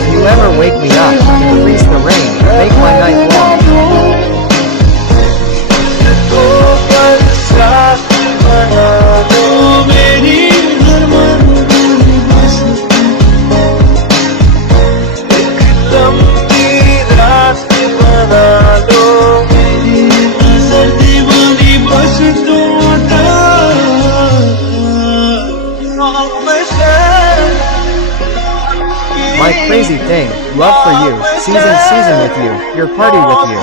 If you ever wake me up, increase the rain, make my night long. My crazy thing, love for you, season with you, your party with you.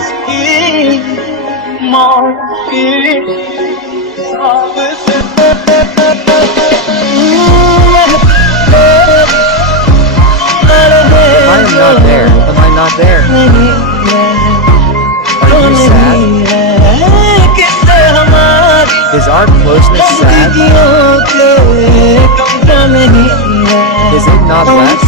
If I am not there, am I not there? Are you sad? Is our closeness sad? Is it not less?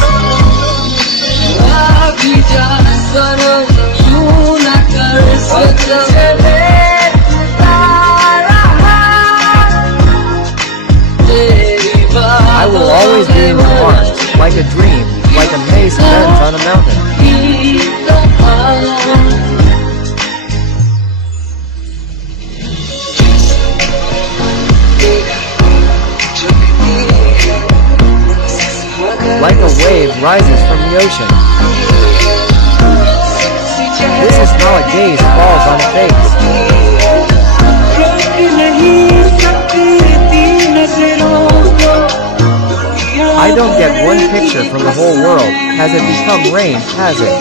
I will always be in your arms, like a dream, like a maze bends on a mountain. Like a wave rises from the ocean. This is how a gaze falls on a face. I don't get one picture from the whole world. Has it become rain? Has it?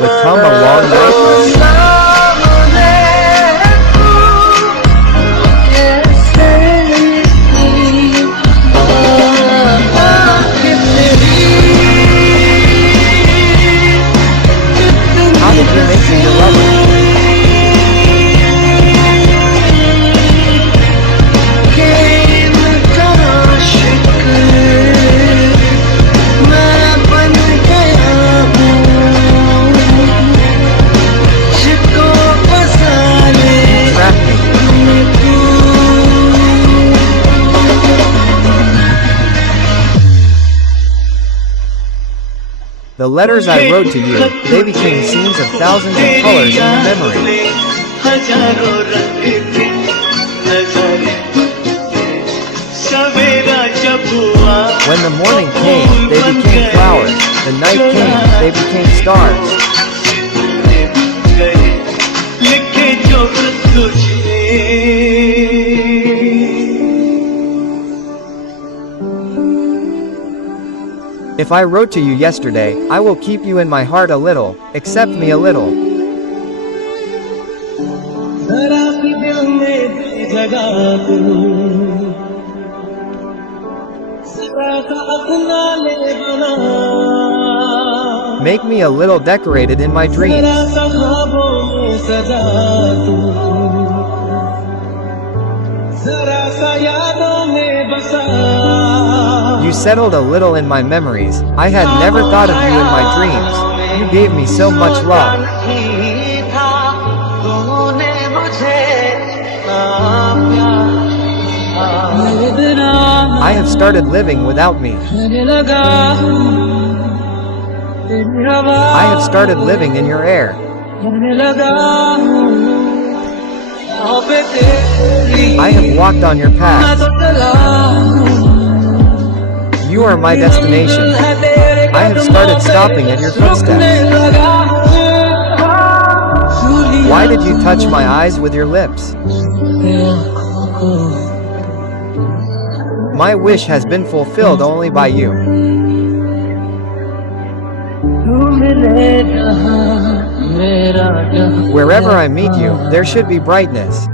Would come a long way. How did you make me your lover? The letters I wrote to you, they became scenes of thousands of colors in your memory. When the morning came, they became flowers. The night came, they became stars. If I wrote to you yesterday, I will keep you in my heart a little, accept me a little. Make me a little decorated in my dreams. You settled a little in my memories. I had never thought of you in my dreams. You gave me so much love. I have started living without me. I have started living in your air. I have walked on your path. You are my destination. I have started stopping at your footsteps. Why did you touch my eyes with your lips? My wish has been fulfilled only by you. Wherever I meet you, there should be brightness.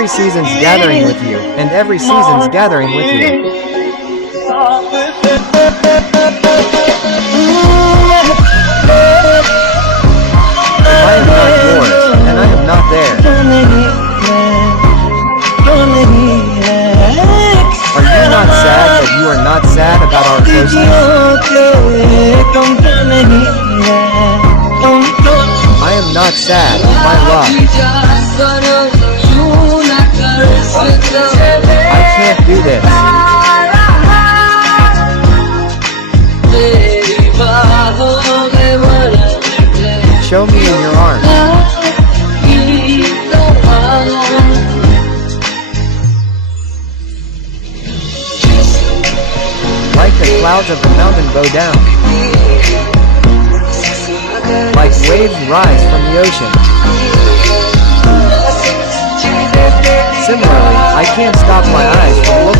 every season's gathering with you, and every season's gathering with you. I am not yours, and I am not there. Are you not sad that you are not sad about our closeness? I am not sad, my love. I can't do this. Show me in your arms. Like the clouds of the mountain bow down. Like waves rise from the ocean. Similarly, I can't stop my eyes from looking